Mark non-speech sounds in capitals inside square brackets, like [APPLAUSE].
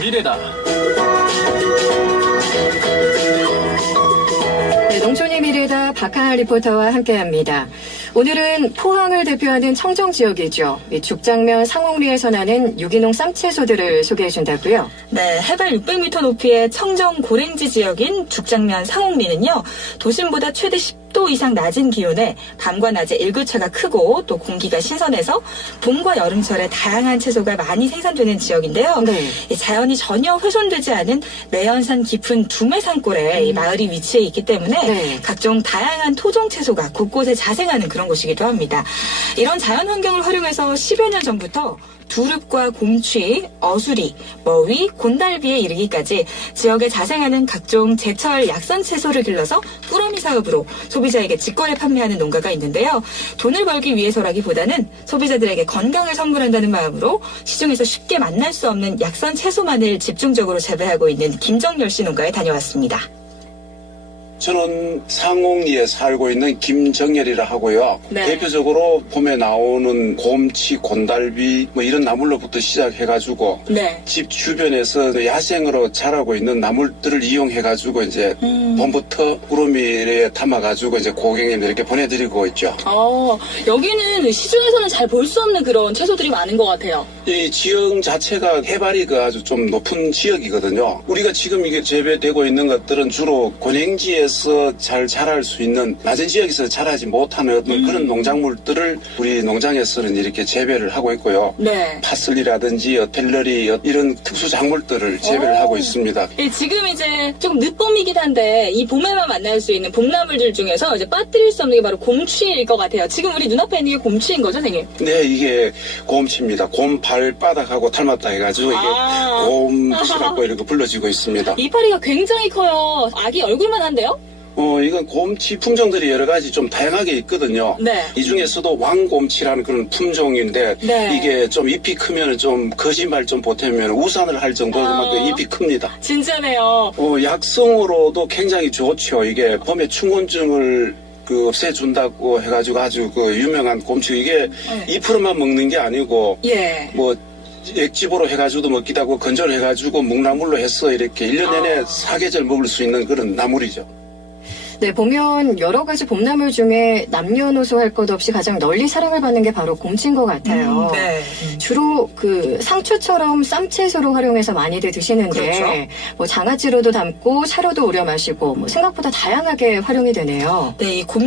미래다. 네, 농촌의 미래다 박하한 리포터와 함께합니다. 오늘은 포항을 대표하는 청정 지역이죠. 이 죽장면 상홍리에서 나는 유기농 쌈채소들을 소개해 준다고요. 네, 해발 600m 높이의 청정 고랭지 지역인 죽장면 상홍리는요, 도심보다 최대 10 도 이상 낮은 기온에 밤과 낮에 일교차가 크고 또 공기가 신선해서 봄과 여름철에 다양한 채소가 많이 생산되는 지역인데요. 네. 이 자연이 전혀 훼손되지 않은 매연산 깊은 두메산골에 이 마을이 위치해 있기 때문에 네. 각종 다양한 토종 채소가 곳곳에 자생하는 그런 곳이기도 합니다. 이런 자연 환경을 활용해서 10여 년 전부터 두릅과 곰취, 어수리, 머위, 곤달비에 이르기까지 지역에 자생하는 각종 제철 약선 채소를 길러서 꾸러미 사업으로 소비 자에게 직거래 판매하는 농가가 있는데요. 돈을 벌기 위해서라기보다는 소비자들에게 건강을 선물한다는 마음으로 시중에서 쉽게 만날 수 없는 약선 채소만을 집중적으로 재배하고 있는 김정열 씨 농가에 다녀왔습니다. 저는 상옥리에 살고 있는 김정열이라 하고요. 네. 대표적으로 봄에 나오는 곰치, 곤달비 뭐 이런 나물로부터 시작해가지고 네. 집 주변에서 야생으로 자라고 있는 나물들을 이용해가지고 이제 음. 봄부터 구름이에 담아가지고 이제 고객님들 이렇게 보내드리고 있죠. 어, 여기는 시중에서는 잘 볼 수 없는 그런 채소들이 많은 것 같아요. 이 지역 자체가 해발이 그 아주 좀 높은 지역이거든요. 우리가 지금 이게 재배되고 있는 것들은 주로 고냉지에서 잘 자랄 수 있는 낮은 지역에서 자라지 못하는 어떤 그런 농작물들을 우리 농장에서는 이렇게 재배를 하고 있고요. 네. 파슬리라든지 어, 텔러리 어, 이런 특수 작물들을 재배를 오. 하고 있습니다. 예, 지금 이제 조금 늦봄이긴 한데 이 봄에만 만날 수 있는 봄나물들 중에서 이제 빠뜨릴 수 없는 게 바로 곰취일 것 같아요. 지금 우리 눈앞에 있는 게 곰취인 거죠, 선생님? 네, 이게 곰치입니다. 곰 발바닥하고 닮았다 해가지고 이게 아. 곰치라고 이렇게 불러지고 있습니다. [LAUGHS] 이파리가 굉장히 커요. 아기 얼굴만 한데요? 어, 이건 곰치 품종들이 여러 가지 좀 다양하게 있거든요. 네. 이 중에서도 왕곰치라는 그런 품종인데 네. 이게 좀 잎이 크면 좀 거짓말 좀 보태면 우산을 할 정도로만큼 어. 잎이 큽니다. 진짜네요. 어, 약성으로도 굉장히 좋죠. 이게 봄에 충곤증을 그 없애준다고 해가지고 아주 그 유명한 곰치 이게 네. 잎으로만 먹는 게 아니고 예. 뭐 액집으로 해가지고도 먹기도 하고 건조를 해가지고 묵나물로 해서 이렇게 일년 내내 아. 사계절 먹을 수 있는 그런 나물이죠. 네, 보면 여러 가지 봄나물 중에 남녀노소 할 것 없이 가장 널리 사랑을 받는 게 바로 곰치인 것 같아요. 음, 네. 주로 그 상추처럼 쌈채소로 활용해서 많이들 드시는데 그렇죠. 뭐 장아찌로도 담고 차로도 우려 마시고 뭐 생각보다 다양하게 활용이 되네요. 네, 이 곰,